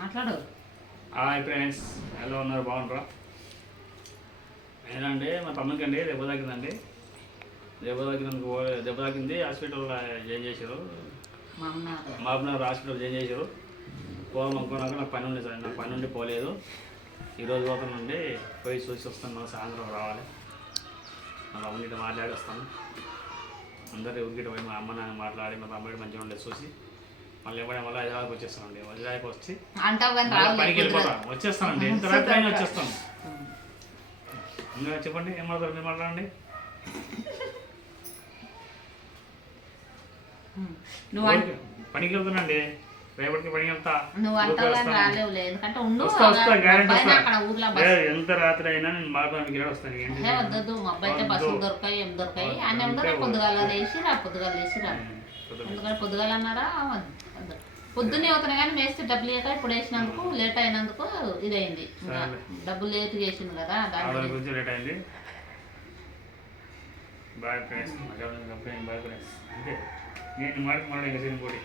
మాట్లాడు. Hi friends, ఎలా ఉన్నారు? బాగున్నారా? ఏంటంటే మా తమ్ముడికి అండి దెబ్బ తాకిందండి. దెబ్బ తాకింది. హాస్పిటల్లో జాయిన్ చేశారు. మహబూబ్నగర్ హాస్పిటల్ జాయిన్ చేశారు. పోవాలనుకున్నాక నాకు పని ఉంది సార్. నాకు పని ఉండి పోలేదు. ఈరోజు పోతానండి, పోయి చూసి వస్తాను. సాయంత్రం రావాలి. మా తమ్ముడితో మాట్లాడి వస్తాను. అందరూ ఊరికిట పోయి మా అమ్మ నాన్న మాట్లాడి మా తమ్ముడి మంచిగా ఉండేది చూసి మళ్ళీ హైదరాబాద్కి వచ్చేస్తానండి. హైదరాబాద్కి వచ్చి పనికి వెళ్ళిపోతాను. వచ్చేస్తానండి, ఎంత రాత్రి అయినా వచ్చేస్తాను. ఇంకా చెప్పండి, ఏం మాట్లాడారు? మీరు మాట్లాడండి. పనికి వెళ్తానండి, రేపటికి పనికి వెళ్తా. ఎంత రాత్రి అయినా నేను మాట్లాడానికి వస్తాను. పొద్దుగాల అన్నారా? పొద్దున్నే అవుతాను కానీ వేస్తే డబ్బులు లేక ఇప్పుడు వేసినందుకు లేట్ అయినందుకు ఇదైంది. డబ్బులు లేట్ చేసింది కదా, దాని గురించి లేట్ అయింది. Boyfriends, boyfriends. అంతే, నేను మాట్లాడి ఇంకా సినిపోడి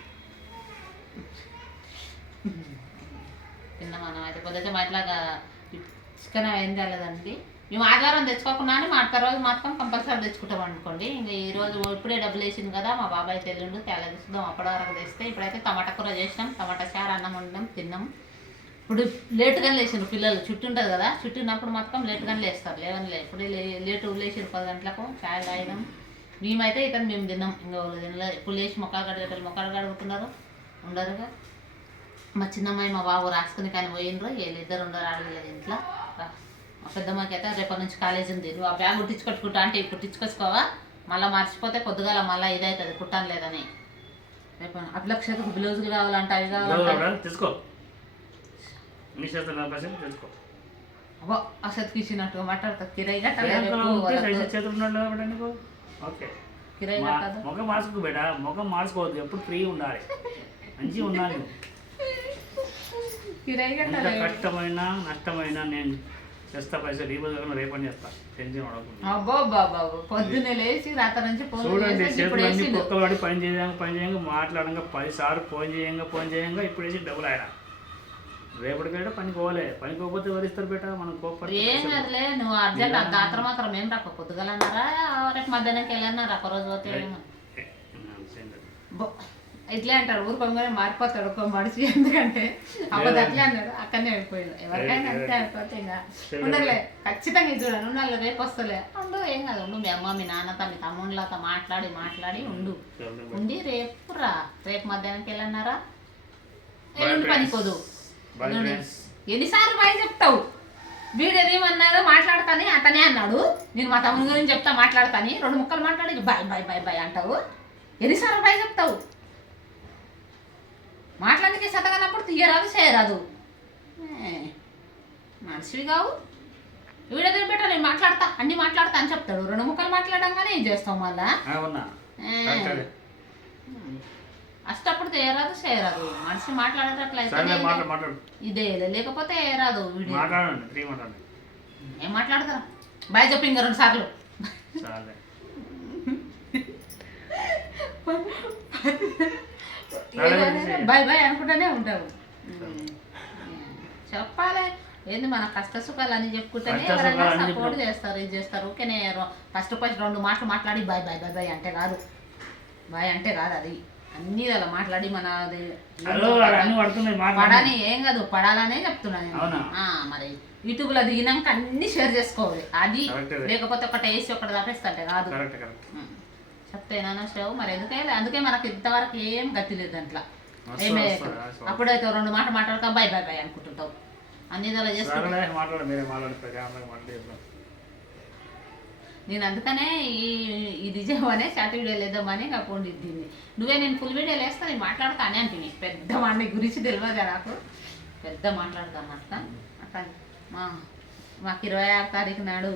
తిన్నా. మనం అయితే పొద్దుటే మా ఇట్లాగా చికెన్ ఏం తెలేదండి. మేము ఆదివారం తెచ్చుకోకుండా మా రోజు మాత్రం కంపల్సరీ తెచ్చుకుంటాం అనుకోండి. ఇంకా ఈరోజు ఇప్పుడే డబ్బులు వేసింది కదా, మా బాబాయ్ తెల్లుండు తెల్ల తీసుకుందాం అప్పటి వరకు తెస్తే. ఇప్పుడైతే టమాటా కూర చేసినాం, టమాటా చారు అన్నం వండినాం, తిన్నాం. ఇప్పుడు లేటుగానే లేచిండ్రు పిల్లలు. చుట్టూ ఉంటుంది కదా, చుట్టూ ఉన్నప్పుడు మొత్తం లేటుగానే లేస్తారు. ఇప్పుడు లేటు లేచిండ్రు 10 గంటలకు. చాయ్ తాగినాం. మేమైతే ఇతను మేము తిన్నాం. ఇంకా తినలే. ఇప్పుడు లేచి మొక్కలు కడుగుతున్నారు. ఉండరుగా మా చిన్నమ్మాయి మా బాబు రాసుకుని కానీ పోయినరు. వీళ్ళిద్దరు ఉండరు, ఆడలేదు ఇంట్లో. మా పెద్దమ్మకి అయితే రేపటి నుంచి కాలేజీ ఉంది. నువ్వు ఆ బ్యాగ్ కుట్టించుకొట్టుకుంటా అంటే కుట్టించుకొచ్చుకోవా, మళ్ళీ మర్చిపోతే పొద్దుగాల మళ్ళీ ఇదవుతుంది కుట్టాను లేదని. రేపు అభిలక్షకు బ్లౌజులు కావాలంటే అవి కావాలంటే తీసుకో. అబ్బో అసలు ఇచ్చినట్టుగా మాట్లాడతా. కిరాయి కట్టాలి, కిరాయి కట్టదు. ముఖం మార్చుకో బేట, ముఖం మార్చుకోవద్దు, ఎప్పుడు ఫ్రీ ఉండాలి, మంచిగా ఉండాలి. కిరాయి ఎంత కష్టమైనా నష్టమైనా నేను చేస్తా. పైసలు ఈ రోజు రేపని చేస్తా, టెన్షన్ పడకుండా. అబ్బో బాబు పొద్దున్నే లేచి రాత్రి నుంచి చూడండి, చేతులన్నీ కుక్కలు పడి పని చేయంగా మాట్లాడంగా 10 సార్లు ఫోన్ చేయంగా ఇప్పుడు వేసి డబ్బులు ఆయన రేపటికైనా పనికి పోలే. పనికి పోతే ఎవరిస్తారు బేట? మనం కోపడి ఏం కదలే. నువ్వు అర్జెంట్ అంత మాత్రం ఏం రాక పొద్దుగలన్నారా రేపు మధ్యాహ్నానికి వెళ్ళన్నారా ఒక రోజు పోతే ఇట్లే అంటారు. ఊరు కొంగనే మారిపోతాడు ఒక మనిషి. ఎందుకంటే అప్పుడు అట్లే అన్నాడు, అక్కడనే అయిపోయాడు. ఎవరికైనా అంతే అయిపోతే ఇంకా ఉండలే. ఖచ్చితంగా చూడండి, ఉండాలి. రేపు వస్తలే ఉండు, ఏం కాదు ఉండు. మీ అమ్మ మీ నాన్నతో మీ తమ్ముళ్ళతో మాట్లాడి ఉండు. ఉండి రేపు రేపు మధ్యాహ్నానికి వెళ్ళన్నారా ఎల్లుండి పనిపోదు. ఎన్నిసార్లు బాయ్ చెప్తావు? వీడేమన్నారో మాట్లాడతాని అతనే అన్నాడు. నేను మా తమ్ముని గురించి చెప్తా మాట్లాడతాని 2 ముక్కలు మాట్లాడి బాయ్ బాయ్ బాయ్ బాయ్ అంటావు. ఎన్నిసార్లు బాయ్ చెప్తావు? మాట్లాడికే సతగనప్పుడు తీయరాదు చేయరాదు. మనిషివి కావు. వీడేదో పెట్టా నేను మాట్లాడతా అన్ని మాట్లాడతా అని చెప్తాడు. 2 ముక్కలు మాట్లాడంగానే ఏం చేస్తావు మళ్ళా? అష్టప్పుడు చేయరాదు చేయరాదు. మనిషి మాట్లాడేటట్లయితే ఇదే, లేకపోతే రాదు. ఏం మాట్లాడతారా? బాయ్ చెప్పి ఇంకా 2 సార్లు బాయ్ బాయ్ అనుకుంటూనే ఉంటావు. చెప్పాలి ఏంది, మన కష్ట సుఖాలు అని చెప్పుకుంటేనే ఎవరైనా సపోర్ట్ చేస్తారు, ఇది చేస్తారు. ఓకేనే ఫస్ట్ 2 మాటలు మాట్లాడి బాయ్ బాయ్ బాయ్ బాయ్ అంటే కాదు. బాయ్ అంటే కాదు అది. అన్ని అలా మాట్లాడి మన పడని ఏం కాదు, పడాలనే చెప్తున్నాను. మరి యూట్యూబ్లో దిగినాక అన్ని షేర్ చేసుకోవాలి. అది లేకపోతే ఒకటి వేసి ఒకటి తప్పేస్తుంటే కాదు. చెప్తేనా షో మరి ఎందుకైనా. అందుకే మనకు ఇంతవరకు ఏం గతి లేదు దాంట్లో. ఏమే అప్పుడైతే 2 మాటలు మాట్లాడతా బాయ్ బాయ్ బాయ్ అనుకుంటుంటావు. అన్ని అలా చేసుకుంటా. నేను అందుకనే ఈ నిజమనే షార్ట్ వీడియోలు వేద్దామని ఇంకా పోండి దీన్ని. నువ్వే నేను ఫుల్ వీడియోలు వేస్తా, నేను మాట్లాడతానే అంటుంది. పెద్ద వాడిని గురించి తెలియదు నాకు, పెద్ద మాట్లాడతాను అట్లా అట్లా. మాకు 26 తారీఖు నాడు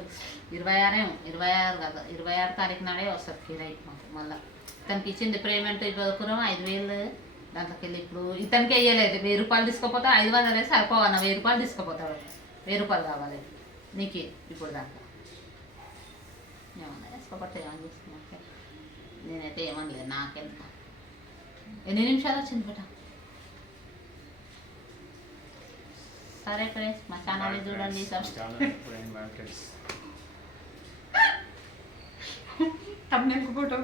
26 కాదు 26 తారీఖు నాడే వస్తుంది కిరాయి మాకు. మళ్ళీ ఇతనికి ఇచ్చింది పేమెంట్ 5,000 దాంట్లోకి వెళ్ళి ఇప్పుడు ఇతనికి వేయలేదు. 1,000 రూపాయలు తీసుకుపోతా, 500 వేసి సరిపోవన్న 1,000 రూపాయలు తీసుకుపోతాడు. 1,000 రూపాయలు కావాలి నీకు ఇప్పుడు దాంట్లో. ఏమన్నా వేసుకోకపోతే ఏమని చేస్తున్నా? నేనైతే ఏమనలేదు. నాకెంత ఎన్ని నిమిషాలు వచ్చింది బేట? సరే ఫ్రెండ్స్ మా ఛానల్ని చూడండి ఫ్రెండ్స్ తమ్మునికి ఫోటో